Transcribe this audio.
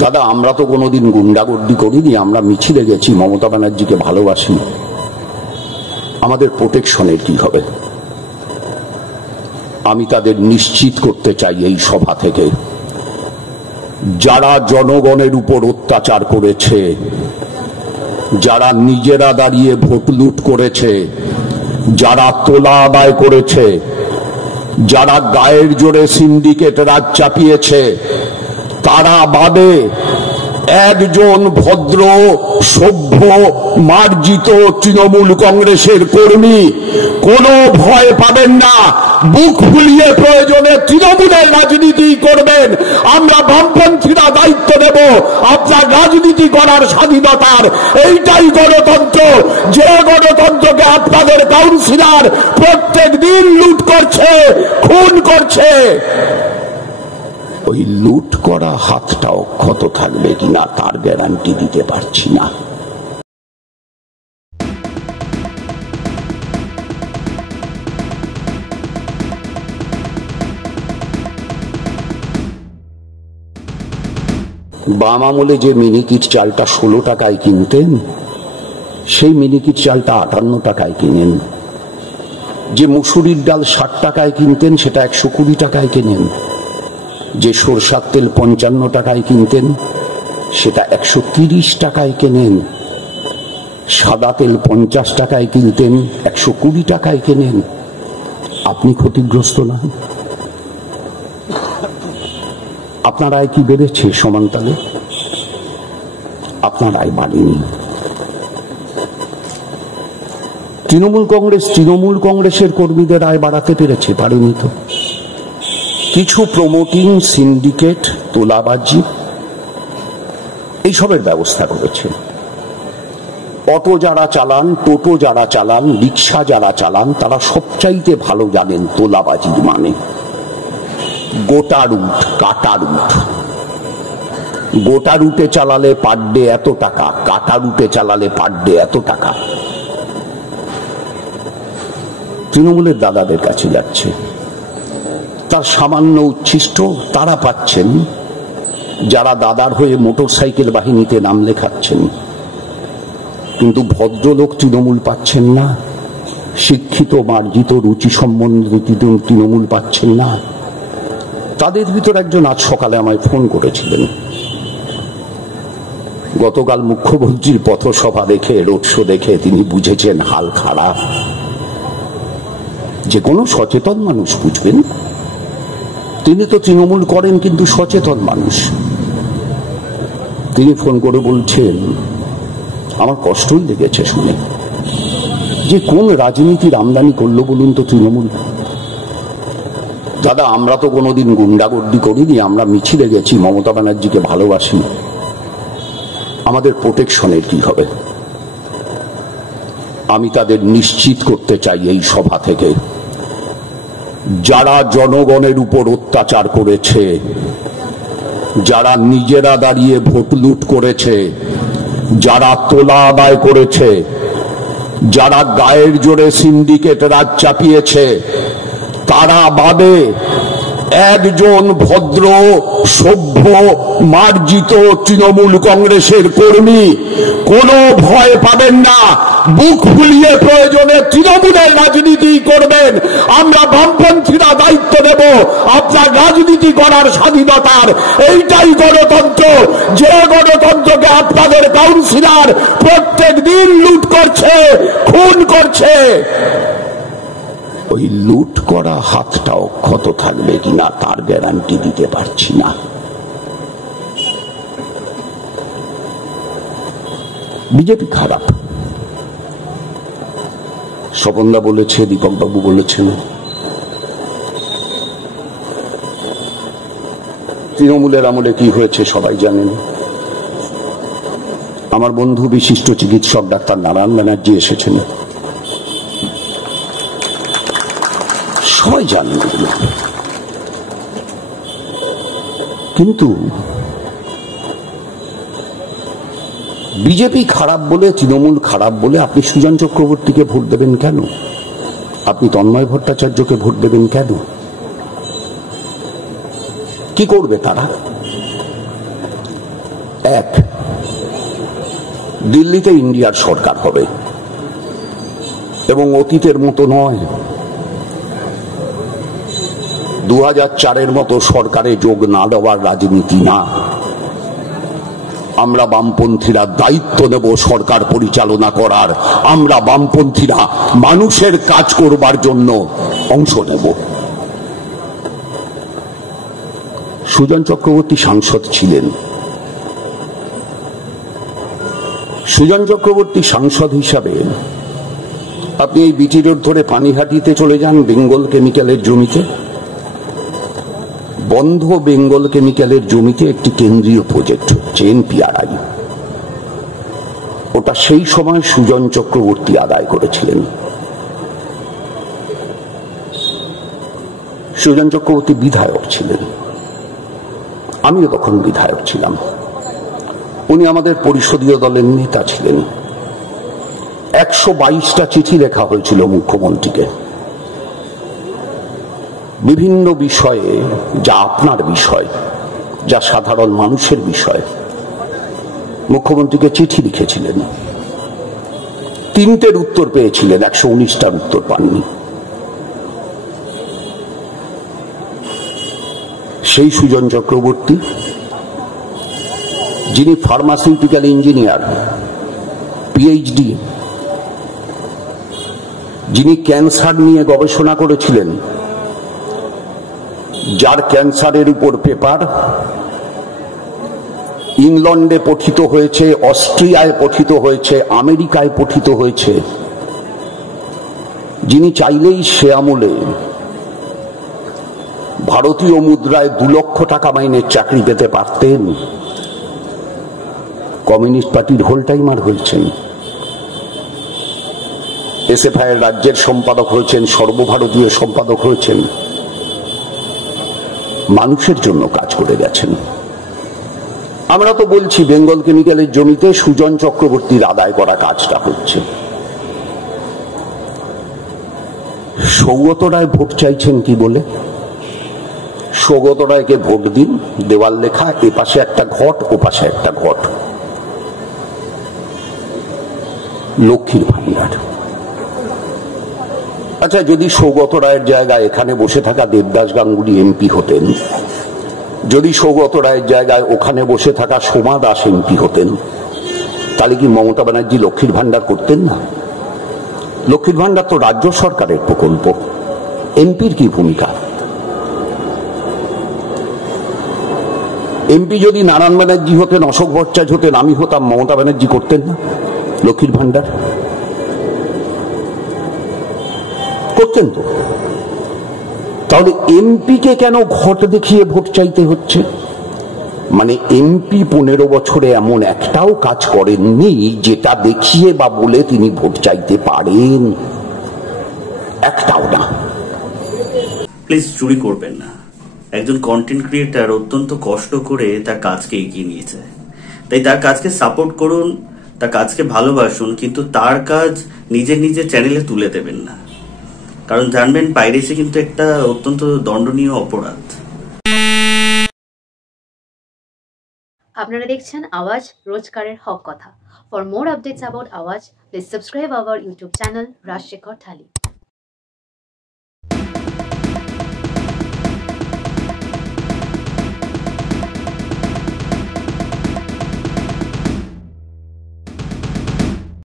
দাদা, আমরা তো কোনোদিন গুন্ডাগর্দি করিনি, আমরা মিছিলে গেছি, মমতা ব্যানার্জিকে ভালোবাসি। আমাদের প্রোটেকশনের কি হবে? আমি তাদের নিশ্চিত করতে চাই এই সভা থেকে, যারা জনগণের উপর অত্যাচার করেছে, যারা নিজেরা দাঁড়িয়ে ভোট লুট করেছে, যারা তোলা আদায় করেছে, যারা গায়ের জোরে সিন্ডিকেট রাজ চাপিয়েছে, তারা বাদে একজন ভদ্র সভ্য মার্জিত তৃণমূল কংগ্রেসের কর্মী কোনো ভয় পাবেন না। বুক ফুলিয়ে প্রয়োজনে তৃণমূলের রাজনীতি করবেন, আমরা বামপন্থীরা দায়িত্ব নেব আপনার রাজনীতি করার স্বাধীনতার। এইটাই গণতন্ত্র, যে গণতন্ত্রকে আপনাদের কাউন্সিলর প্রত্যেক দিন লুট করছে, খুন করছে। ওই লুট করা হাতটা অক্ষত থাকবে কিনা তার গ্যারান্টি দিতে পারছি না। বাম আমলে যে মিনিকিট চালটা 16 টাকায় কিনতেন, সেই মিনিকিট চালটা 58 টাকায় কিনেন। যে মুসুরির ডাল 60 টাকায় কিনতেন, সেটা 120 টাকায় কেনেন। যে সরষার তেল 55 টাকায় কিনতেন, সেটা 130 টাকায় কেনেন। সাদা তেল 50 টাকায় কিনতেন, 120 টাকায় কেনেন। আপনি ক্ষতিগ্রস্ত না? আপনার আয় কি বেড়েছে সমানতালে? আপনার আয় বাড়েনি। তৃণমূল কংগ্রেসের কর্মীদের আয় বাড়াতে পেরেছে? পারেনি তো। কিছু প্রমোটিং সিন্ডিকেট, তোলাবাজি, এইসবের ব্যবস্থা করেছে। অটো যারা চালান, টোটো যারা চালান, রিক্সা যারা চালান, তারা সবচাইতে ভালো জানেন তোলাবাজির মানে। গোটা রুট, কাটা রুট। গোটা রুটে চালালে পার ডে এত টাকা, কাটা রুটে চালালে পার ডে এত টাকা। তৃণমূলের দাদাদের কাছে যাচ্ছে, তার সামান্য উচ্ছিষ্ট তারা পাচ্ছেন, যারা দাদার হয়ে মোটরসাইকেল বাহিনীতে নাম লেখাচ্ছেন। কিন্তু ভদ্রলোক তৃণমূল পাচ্ছেন না, শিক্ষিত মার্জিত রুচি সম্বন্ধিত তৃণমূল পাচ্ছেন না। তাদের ভিতর একজন আজ সকালে আমায় ফোন করেছিলেন। গতকাল মুখ্যমন্ত্রীর পথসভা দেখে, রোড শো দেখে তিনি বুঝেছেন হাল খারাপ। যে কোনো সচেতন মানুষ বুঝবেন। তিনি তো তৃণমূল করেন, কিন্তু সচেতন মানুষ। তিনি ফোন করে বলছেন, আমার কষ্টই লেগেছে শুনে, যে কোন রাজনীতির আমদানি করলো বলুন তো তৃণমূল। দাদা, আমরা তো কোনোদিন গুন্ডাগর্দি করিনি, আমরা মিছিলে গেছি, মমতা ব্যানার্জিকে ভালোবাসি। আমাদের প্রোটেকশনের কি হবে? আমি তাদের নিশ্চিত করতে চাই এই সভা থেকে, যারা জনগণের উপর অত্যাচার করেছে, যারা নিজেরা দাঁড়িয়ে ভোট লুট করেছে, যারা তোলা আদায় করেছে, যারা গায়ের জোরে সিন্ডিকেট রাজ চাপিয়েছে, তারা বাদে একজন ভদ্র সভ্য মার্জিত তৃণমূল কংগ্রেসের কর্মী কোনো ভয় পাবেন না। বুক ফুলিয়ে প্রয়োজনে তৃণমূলের রাজনীতি করবেন, আমরা বামপন্থীরা দায়িত্ব নেব আপনার রাজনীতি করার স্বাধীনতার। এইটাই গণতন্ত্র, যে গণতন্ত্রকে আপনাদের কাউন্সিলর প্রত্যেক দিন লুট করছে, খুন করছে। ওই লুট করা হাতটা অক্ষত থাকবে কিনা তার গ্যারান্টি দিতে পারছি না। বিজেপি খারাপ, স্বপনদা বলেছে, দীপকবাবু বলেছেন। তৃণমূলের আমলে কি হয়েছে সবাই জানেন। আমার বন্ধু বিশিষ্ট চিকিৎসক ডাক্তার নারায়ণ ব্যানার্জি এসেছেন, সবাই জানেন। কিন্তু বিজেপি খারাপ বলে, তৃণমূল খারাপ বলে আপনি সুজন চক্রবর্তীকে ভোট দেবেন কেন? আপনি তন্ময় ভট্টাচার্যকে ভোট দেবেন কেন? কি করবে তারা? এক, দিল্লিতে ইন্ডিয়ার সরকার হবে এবং অতীতের মতো নয়, 2004-এর মতো সরকারে যোগ না দেওয়ার রাজনীতি না। আমরা বামপন্থীরা দায়িত্ব নেব সরকার পরিচালনা করার, আমরা বামপন্থীরা মানুষের কাজ করবার জন্য অংশ নেব। সুজন চক্রবর্তী সাংসদ ছিলেন। সুজন চক্রবর্তী সাংসদ হিসাবে আপনি এই বিটি রোড ধরে পানিহাটিতে চলে যান, বেঙ্গল কেমিক্যালের জমিতে, বন্ধ বেঙ্গল কেমিক্যালের জমিতে একটি কেন্দ্রীয় প্রজেক্ট হচ্ছে NPRI। ওটা সেই সময় সুজন চক্রবর্তী আদায় করেছিলেন। সুজন চক্রবর্তী বিধায়ক ছিলেন, আমিও তখন বিধায়ক ছিলাম। উনি আমাদের পরিষদীয় দলের নেতা ছিলেন। 122টা চিঠি লেখা হয়েছিল মুখ্যমন্ত্রীকে বিভিন্ন বিষয়ে, যা আপনার বিষয়, যা সাধারণ মানুষের বিষয়। মুখ্যমন্ত্রীকে চিঠি লিখেছিলেন, 3টের উত্তর পেয়েছিলেন, 119টার উত্তর পাননি। সেই সুজন চক্রবর্তী, যিনি ফার্মাসিউটিক্যাল ইঞ্জিনিয়ার, PhD, যিনি ক্যান্সার নিয়ে গবেষণা করেছিলেন, যার ক্যান্সারের উপর পেপার ইংল্যান্ডে পঠিত হয়েছে, অস্ট্রিয়ায় পঠিত হয়েছে, আমেরিকায় পঠিত হয়েছে, যিনি চাইলেই সে আমলে ভারতীয় মুদ্রায় 2 লক্ষ টাকা মাইনের চাকরি পেতে পারতেন, কমিউনিস্ট পার্টির হোল টাইমার হয়েছেন, SFI এর রাজ্যের সম্পাদক হয়েছেন, সর্বভারতীয় সম্পাদক হয়েছেন, মানুষের জন্য কাজ করে গেছেন। আমরা তো বলছি বেঙ্গল কেমিক্যালের জমিতে সুজন চক্রবর্তীর আদায় করা কাজটা হচ্ছে। সৌগত রায় ভোট চাইছেন কি বলে? সৌগত রায়কে ভোট দিন, দেওয়াল লেখা, এ পাশে একটা ঘট, ও পাশে একটা ঘট, লক্ষ্মীর ভান্ডার। আচ্ছা, যদি সৌগত রায়ের জায়গায় এখানে বসে থাকা দেবদাস গাঙ্গুলি MP হতেন, যদি সৌগত রায়ের জায়গায় ওখানে বসে থাকা সোমা দাস MP হতেন, তাহলে কি মমতা ব্যানার্জি লক্ষ্মীর ভান্ডার করতেন না? লক্ষ্মীর ভান্ডার তো রাজ্য সরকারের প্রকল্প, MPর কি ভূমিকা? MP যদি নারায়ণ ব্যানার্জি হতেন, অশোক ভট্টাচার্য হতেন, আমি হতাম, মমতা ব্যানার্জি করতেন না লক্ষ্মীর ভান্ডার? করতেন তো। তাহলে এমপিকে কেন ঘট দেখিয়ে ভোট চাইতে হচ্ছে? মানে MP 15 বছরে এমন একটাও কাজ করেননি যেটা দেখিয়ে বা বলে তিনি ভোট চাইতে পারেন, একটাও না। প্লিজ চুরি করবেন না। একজন কন্টেন্ট ক্রিয়েটার অত্যন্ত কষ্ট করে তার কাজকে এগিয়ে নিয়েছে, তাই তার কাজকে সাপোর্ট করুন, তার কাজকে ভালোবাসুন, কিন্তু তার কাজ নিজের নিজের চ্যানেলে তুলে দেবেন না। কারণ জানবেন, পাইরেসি কিন্তু একটা অত্যন্ত দণ্ডনীয় অপরাধ। আপনারা দেখছেন আওয়াজ, রোজকারের হক কথা। For more updates about Awaaz, please subscribe our YouTube channel Rajshekhar thali.